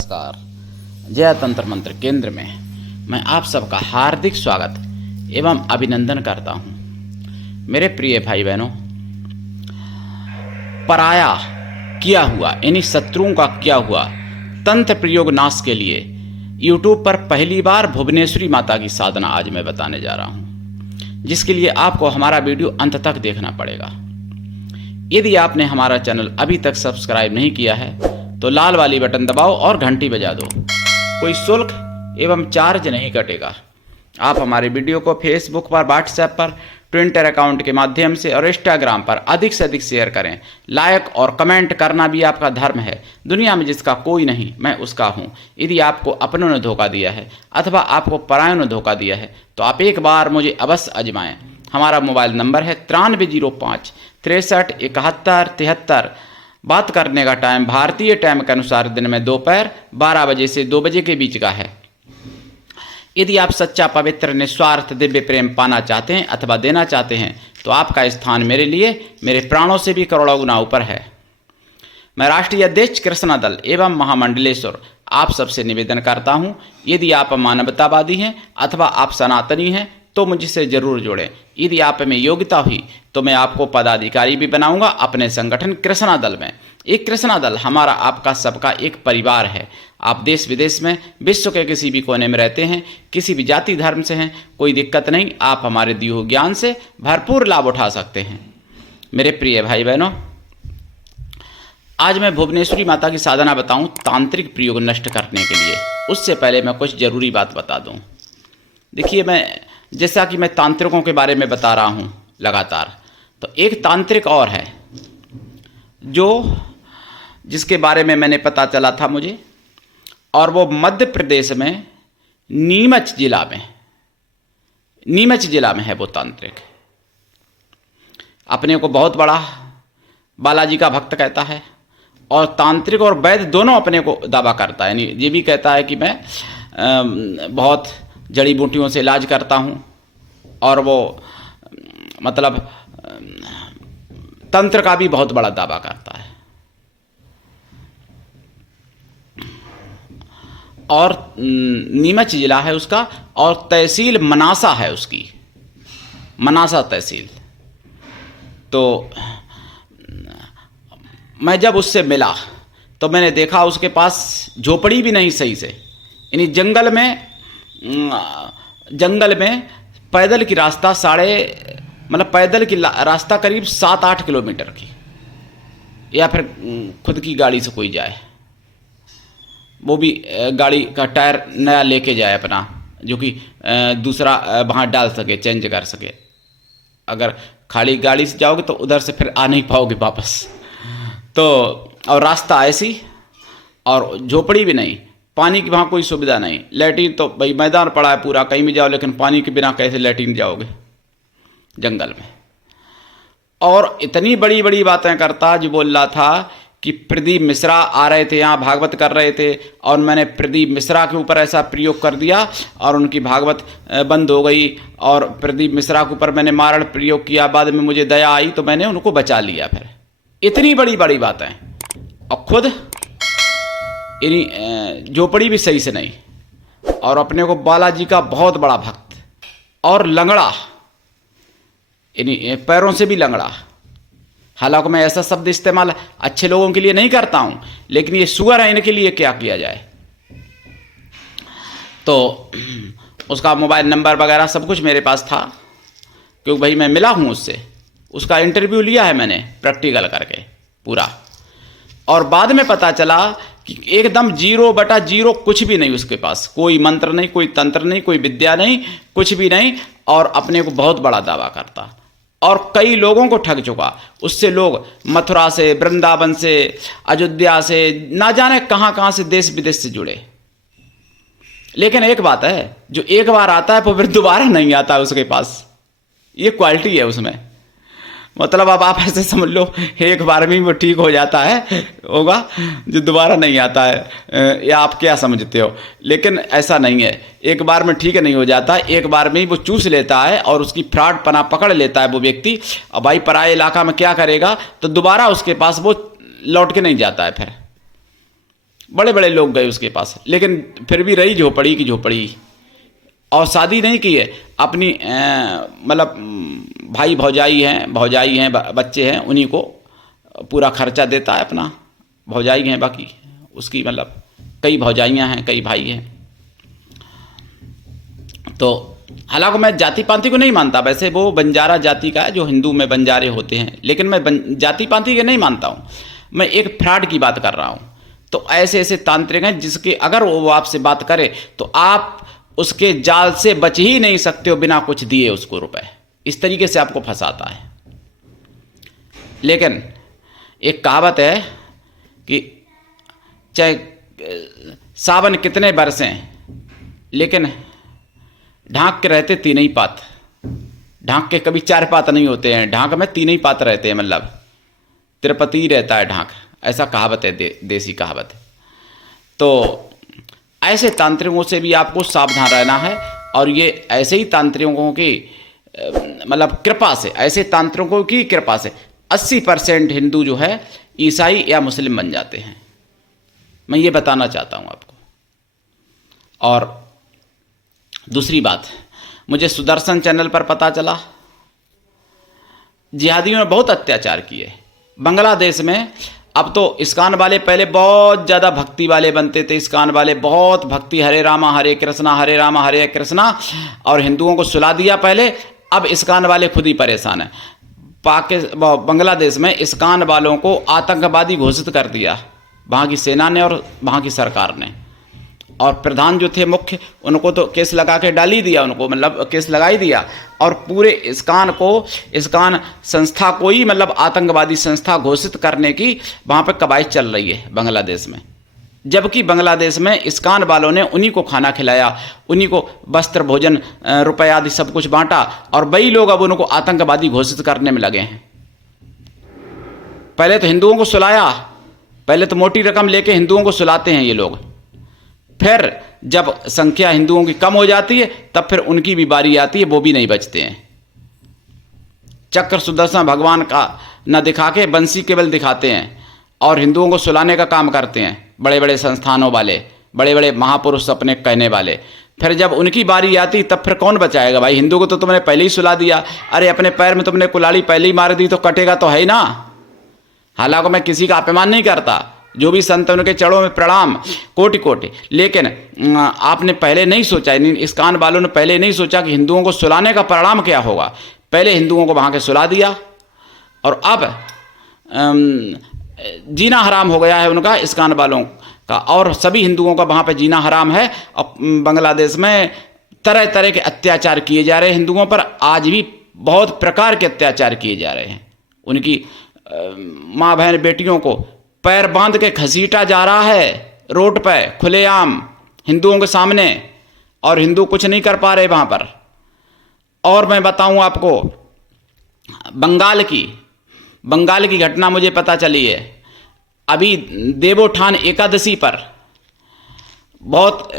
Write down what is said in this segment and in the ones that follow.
नमस्कार। जय तंत्र मंत्र केंद्र में मैं आप सबका हार्दिक स्वागत एवं अभिनंदन करता हूं। मेरे प्रिय भाई बहनों, पराया किया हुआ यानी शत्रुओं का किया हुआ तंत्र प्रयोग नाश के लिए YouTube पर पहली बार भुवनेश्वरी माता की साधना आज मैं बताने जा रहा हूं, जिसके लिए आपको हमारा वीडियो अंत तक देखना पड़ेगा। यदि आपने हमारा चैनल अभी तक सब्सक्राइब नहीं किया है तो लाल वाली बटन दबाओ और घंटी बजा दो। कोई शुल्क एवं चार्ज नहीं कटेगा। आप हमारे वीडियो को फेसबुक पर, व्हाट्सएप पर, ट्विटर अकाउंट के माध्यम से और इंस्टाग्राम पर अधिक से अधिक शेयर करें। लाइक और कमेंट करना भी आपका धर्म है। दुनिया में जिसका कोई नहीं, मैं उसका हूँ। यदि आपको अपनों ने धोखा दिया है अथवा आपको परायों ने धोखा दिया है तो आप एक बार मुझे अवश्य आजमाएं। हमारा मोबाइल नंबर है 9305 63 71 73। बात करने का टाइम भारतीय टाइम के अनुसार दिन में दोपहर 12 बजे से 2 बजे के बीच का है। यदि आप सच्चा, पवित्र, निस्वार्थ दिव्य प्रेम पाना चाहते हैं अथवा देना चाहते हैं तो आपका स्थान मेरे लिए मेरे प्राणों से भी करोड़ों गुना ऊपर है। मैं राष्ट्रीय अध्यक्ष कृष्णा दल एवं महामंडलेश्वर आप सबसे निवेदन करता हूं, यदि आप मानवतावादी हैं अथवा आप सनातनी हैं तो मुझसे जरूर जुड़ें। यदि आप में योग्यता हुई तो मैं आपको पदाधिकारी भी बनाऊंगा अपने संगठन कृष्णा दल में। एक कृष्णा दल हमारा आपका सबका एक परिवार है। आप देश विदेश में, विश्व के किसी भी कोने में रहते हैं, किसी भी जाति धर्म से हैं, कोई दिक्कत नहीं। आप हमारे दिए हुए ज्ञान से भरपूर लाभ उठा सकते हैं। मेरे प्रिय भाई बहनों, आज मैं भुवनेश्वरी माता की साधना बताऊं तांत्रिक प्रयोग नष्ट करने के लिए। उससे पहले मैं कुछ जरूरी बात बता दूं। देखिए, मैं जैसा कि मैं तांत्रिकों के बारे में बता रहा हूं लगातार, तो एक तांत्रिक और है जिसके बारे में मैंने पता चला था मुझे, और वो मध्य प्रदेश में नीमच जिला में है वो तांत्रिक। अपने को बहुत बड़ा बालाजी का भक्त कहता है और तांत्रिक और वैद्य दोनों अपने को दावा करता है। यानी ये भी कहता है कि मैं बहुत जड़ी बूटियों से इलाज करता हूँ, और वो मतलब तंत्र का भी बहुत बड़ा दावा करता है। और नीमच जिला है उसका, और तहसील मनासा है उसकी, मनासा तहसील। तो मैं जब उससे मिला तो मैंने देखा उसके पास झोपड़ी भी नहीं सही से, यानी जंगल में पैदल की रास्ता पैदल की रास्ता करीब 7-8 किलोमीटर की, या फिर खुद की गाड़ी से कोई जाए, वो भी गाड़ी का टायर नया लेके जाए अपना, जो कि दूसरा वहाँ डाल सके, चेंज कर सके। अगर खाली गाड़ी से जाओगे तो उधर से फिर आ नहीं पाओगे वापस। तो और रास्ता ऐसी, और झोपड़ी भी नहीं, पानी की वहाँ कोई सुविधा नहीं। लैट्रिन तो भाई मैदान पड़ा है पूरा, कहीं भी जाओ, लेकिन पानी के बिना कैसे लैट्रिन जाओगे जंगल में। और इतनी बड़ी बड़ी बातें करता, जो बोल रहा था कि प्रदीप मिश्रा आ रहे थे यहाँ, भागवत कर रहे थे, और मैंने प्रदीप मिश्रा के ऊपर ऐसा प्रयोग कर दिया और उनकी भागवत बंद हो गई, और प्रदीप मिश्रा के ऊपर मैंने मारण प्रयोग किया, बाद में मुझे दया आई तो मैंने उनको बचा लिया। फिर इतनी बड़ी बड़ी बातें, और खुद यानी झोपड़ी भी सही से नहीं, और अपने को बालाजी का बहुत बड़ा भक्त, और लंगड़ा, यानी पैरों से भी लंगड़ा। हालांकि मैं ऐसा शब्द इस्तेमाल अच्छे लोगों के लिए नहीं करता हूं, लेकिन ये सुअर है, इनके लिए क्या किया जाए। तो उसका मोबाइल नंबर वगैरह सब कुछ मेरे पास था, क्योंकि भाई मैं मिला हूं उससे, उसका इंटरव्यू लिया है मैंने प्रैक्टिकल करके पूरा। और बाद में पता चला कि एकदम 0/0, कुछ भी नहीं उसके पास, कोई मंत्र नहीं, कोई तंत्र नहीं, कोई विद्या नहीं, कुछ भी नहीं, और अपने को बहुत बड़ा दावा करता, और कई लोगों को ठग चुका। उससे लोग मथुरा से, वृंदावन से, अयोध्या से, ना जाने कहां कहां से, देश विदेश से जुड़े। लेकिन एक बात है, जो एक बार आता है वो फिर दोबारा नहीं आता उसके पास। ये क्वालिटी है उसमें। मतलब अब आप ऐसे समझ लो, एक बार में वो ठीक हो जाता है होगा, जो दोबारा नहीं आता है, या आप क्या समझते हो। लेकिन ऐसा नहीं है, एक बार में ठीक नहीं हो जाता, एक बार में ही वो चूस लेता है और उसकी फ्रॉड पना पकड़ लेता है वो व्यक्ति। अब भाई पराये इलाका में क्या करेगा, तो दोबारा उसके पास वो लौट के नहीं जाता है फिर। बड़े बड़े लोग गए उसके पास, लेकिन फिर भी रही झोपड़ी की झोपड़ी। और शादी नहीं की है अपनी, मतलब भाई भौजाई हैं बच्चे हैं, उन्हीं को पूरा खर्चा देता है अपना। भौजाई हैं बाकी उसकी, मतलब कई भौजाइयाँ हैं, कई भाई हैं। तो हालांकि मैं जाति पाति को नहीं मानता, वैसे वो बंजारा जाति का है जो हिंदू में बंजारे होते हैं, लेकिन मैं जाति पाति के नहीं मानता हूँ। मैं एक फ्रॉड की बात कर रहा हूँ। तो ऐसे ऐसे तांत्रिक हैं जिसके अगर वो आपसे बात करे तो आप उसके जाल से बच ही नहीं सकते हो बिना कुछ दिए उसको रुपए। इस तरीके से आपको फंसाता है। लेकिन एक कहावत है कि चाहे सावन कितने बरसें, लेकिन ढांक के रहते तीन ही पात। ढांक के कभी चार पात नहीं होते हैं, ढांक में तीन ही पात रहते हैं, मतलब तिरुपति रहता है ढांक, ऐसा कहावत है, देसी कहावत है। तो ऐसे तांत्रिकों से भी आपको सावधान रहना है। और ये ऐसे ही तांत्रिकों की मतलब कृपा से, ऐसे तांत्रिकों की कृपा से 80% हिंदू जो है ईसाई या मुस्लिम बन जाते हैं। मैं ये बताना चाहता हूँ आपको। और दूसरी बात, मुझे सुदर्शन चैनल पर पता चला जिहादियों ने बहुत अत्याचार किए बांग्लादेश में। अब तो इस्कान वाले पहले बहुत ज़्यादा भक्ति वाले बनते थे, इस्कान वाले बहुत भक्ति, हरे रामा हरे कृष्णा हरे रामा हरे कृष्णा, और हिंदुओं को सुला दिया पहले। अब इस्कान वाले खुद ही परेशान हैं। बांग्लादेश में इस्कान वालों को आतंकवादी घोषित कर दिया वहाँ की सेना ने और वहाँ की सरकार ने। और प्रधान जो थे मुख्य, उनको तो केस लगा के डाल ही दिया, उनको मतलब केस लगा ही दिया। और पूरे इस्कान को, इस्कान संस्था को ही मतलब आतंकवादी संस्था घोषित करने की वहाँ पर कवायद चल रही है बांग्लादेश में। जबकि बांग्लादेश में इस्कान वालों ने उन्हीं को खाना खिलाया, उन्हीं को वस्त्र भोजन रुपया आदि सब कुछ बांटा, और वही लोग अब उनको आतंकवादी घोषित करने में लगे हैं। पहले तो हिंदुओं को सुलाया, पहले तो मोटी रकम लेके हिंदुओं को सुलाते हैं ये लोग। फिर जब संख्या हिंदुओं की कम हो जाती है तब फिर उनकी भी बारी आती है, वो भी नहीं बचते हैं। चक्र सुदर्शन भगवान का न दिखा के बंसी केवल दिखाते हैं और हिंदुओं को सुलाने का काम करते हैं बड़े बड़े संस्थानों वाले, बड़े बड़े महापुरुष अपने कहने वाले। फिर जब उनकी बारी आती तब फिर कौन बचाएगा भाई? हिंदू को तो तुमने पहले ही सुला दिया, अरे अपने पैर में तुमने कुल्हाड़ी पहले ही मार दी तो कटेगा तो है ही ना। हालांकि मैं किसी का अपमान नहीं करता, जो भी संत उनके चरणों में प्रणाम कोटि कोटि, लेकिन आपने पहले नहीं सोचा, इस्कान वालों ने पहले नहीं सोचा कि हिंदुओं को सुलाने का परिणाम क्या होगा। पहले हिंदुओं को वहाँ के सुला दिया और अब जीना हराम हो गया है उनका, इस्कान वालों का, और सभी हिंदुओं का वहाँ पे जीना हराम है। और बांग्लादेश में तरह तरह के अत्याचार किए जा रहे हैं हिंदुओं पर, आज भी बहुत प्रकार के अत्याचार किए जा रहे हैं। उनकी माँ बहन बेटियों को पैर बांध के घसीटा जा रहा है रोड पे खुलेआम हिंदुओं के सामने, और हिंदू कुछ नहीं कर पा रहे वहाँ पर। और मैं बताऊँ आपको बंगाल की घटना मुझे पता चली है। अभी देवोत्थान एकादशी पर बहुत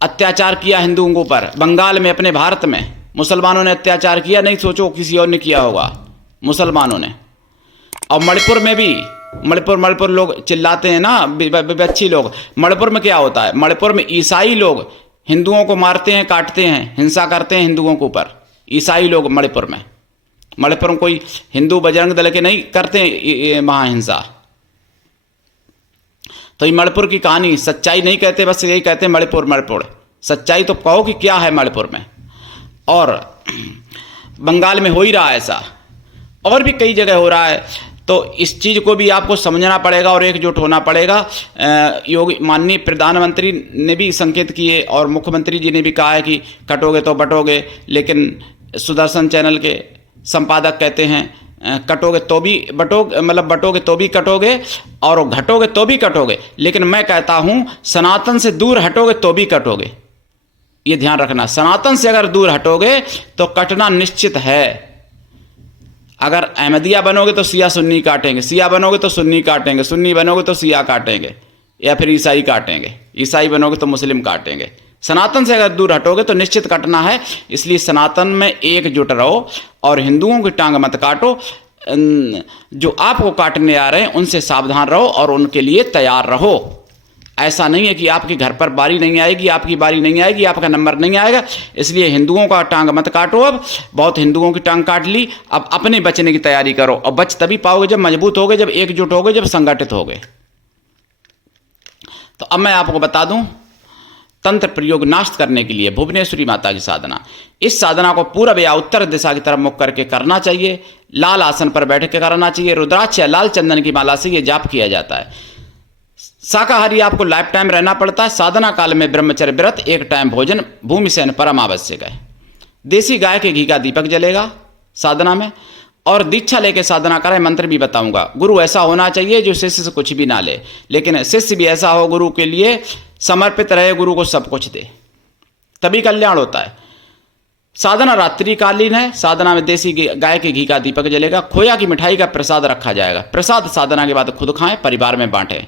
अत्याचार किया हिंदुओं के ऊपर बंगाल में, अपने भारत में मुसलमानों ने अत्याचार किया, नहीं सोचो किसी और ने किया होगा, मुसलमानों ने। और मणिपुर में भी, मणिपुर लोग चिल्लाते हैं ना विपक्षी लोग, मणिपुर में क्या होता है? मणिपुर में ईसाई लोग हिंदुओं को मारते हैं, काटते हैं, हिंसा करते हैं हिंदुओं के ऊपर, ईसाई लोग मणिपुर में कोई हिंदू बजरंग दल के नहीं करते वहाँ हिंसा। तो ये मणिपुर की कहानी, सच्चाई नहीं कहते, बस यही कहते हैं मणिपुर। सच्चाई तो कहो कि क्या है मणिपुर में। और बंगाल में हो ही रहा है ऐसा, और भी कई जगह हो रहा है। तो इस चीज़ को भी आपको समझना पड़ेगा और एकजुट होना पड़ेगा। योगी माननीय प्रधानमंत्री ने भी संकेत किए और मुख्यमंत्री जी ने भी कहा है कि कटोगे तो बटोगे, लेकिन सुदर्शन चैनल के संपादक कहते हैं कटोगे तो भी बटोगे, मतलब बटोगे तो भी कटोगे और घटोगे तो भी कटोगे। लेकिन मैं कहता हूँ सनातन से दूर हटोगे तो भी कटोगे। ये ध्यान रखना, सनातन से अगर दूर हटोगे तो कटना निश्चित है। अगर अहमदिया बनोगे तो शिया सुन्नी काटेंगे, शिया बनोगे तो सुन्नी काटेंगे, सुन्नी बनोगे तो शिया काटेंगे, या फिर ईसाई काटेंगे, ईसाई बनोगे तो मुस्लिम काटेंगे। सनातन से अगर दूर हटोगे तो निश्चित कटना है। इसलिए सनातन में एकजुट रहो और हिंदुओं की टांग मत काटो। जो आपको काटने आ रहे हैं उनसे सावधान रहो और उनके लिए तैयार रहो। ऐसा नहीं है कि आपके घर पर बारी नहीं आएगी, आपकी बारी नहीं आएगी, आपका नंबर नहीं आएगा। इसलिए हिंदुओं का टांग मत काटो। अब बहुत हिंदुओं की टांग काट ली, अब अपने बचने की तैयारी करो। और बच तभी पाओगे जब मजबूत होगे, जब एकजुट होगे, जब संगठित होगे। तो अब मैं आपको बता दूं, तंत्र प्रयोग नाश करने के लिए भुवनेश्वरी माता की साधना, इस साधना को पूरब या उत्तर दिशा की तरफ मुख करके करना चाहिए। लाल आसन पर बैठ के करना चाहिए। रुद्राक्ष या लाल चंदन की माला से यह जाप किया जाता है। शाकाहारी आपको लाइफ टाइम रहना पड़ता है। साधना काल में ब्रह्मचर्य व्रत, एक टाइम भोजन, भूमि शयन परम आवश्यक है। देसी गाय के घी का दीपक जलेगा साधना में। और दीक्षा लेके साधना करें। मंत्र भी बताऊंगा। गुरु ऐसा होना चाहिए जो शिष्य से कुछ भी ना ले, लेकिन शिष्य भी ऐसा हो गुरु के लिए समर्पित रहे, गुरु को सब कुछ दे, तभी कल्याण होता है। साधना रात्रिकालीन है। साधना में देसी गाय के घी का दीपक जलेगा। खोया की मिठाई का प्रसाद रखा जाएगा। प्रसाद साधना के बाद खुद खाएं, परिवार में बांटें।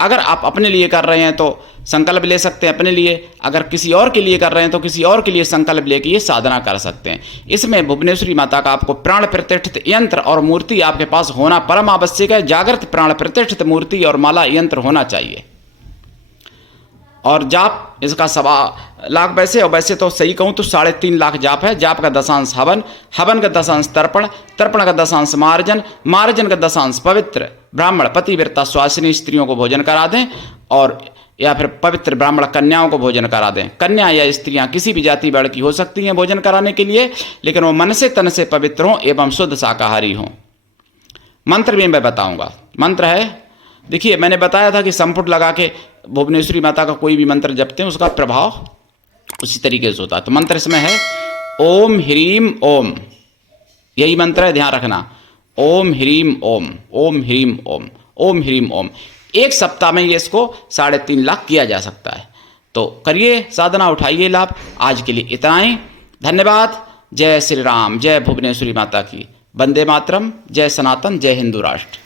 अगर आप अपने लिए कर रहे हैं तो संकल्प ले सकते हैं अपने लिए। अगर किसी और के लिए कर रहे हैं तो किसी और के लिए संकल्प लेके ये साधना कर सकते हैं। इसमें भुवनेश्वरी माता का आपको प्राण प्रतिष्ठित यंत्र और मूर्ति आपके पास होना परम आवश्यक है। जागृत प्राण प्रतिष्ठित मूर्ति और माला यंत्र होना चाहिए। और जाप इसका 1.25 लाख वैसे, और वैसे तो सही कहूँ तो 3.5 लाख जाप है। जाप का 10 हवन, हवन का 10 तर्पण, तर्पण का 10 मार्जन, मार्जन का 10 पवित्र ब्राह्मण पतिव्रता स्वासिनी स्त्रियों को भोजन करा दें, और या फिर पवित्र ब्राह्मण कन्याओं को भोजन करा दें। कन्या या स्त्रियां किसी भी जाति वर्ग की हो सकती हैं भोजन कराने के लिए, लेकिन वो मन से तन से पवित्र हों एवं शुद्ध शाकाहारी हों। मंत्र भी मैं बताऊंगा। मंत्र है, देखिए मैंने बताया था कि संपुट लगा के भुवनेश्वरी माता का कोई भी मंत्र जपते हैं उसका प्रभाव उसी तरीके से होता है। तो मंत्र इसमें है ओम ह्रीम ओम, यही मंत्र है, ध्यान रखना। ओम ह्रीम ओम, ओम ह्रीम ओम, ओम ह्रीम ओम। 1 सप्ताह में ये इसको 3.5 लाख किया जा सकता है। तो करिए साधना, उठाइए लाभ। आज के लिए इतना ही, धन्यवाद। जय श्री राम, जय भुवनेश्वरी माता की। वंदे मातरम, जय सनातन, जय हिंदू राष्ट्र।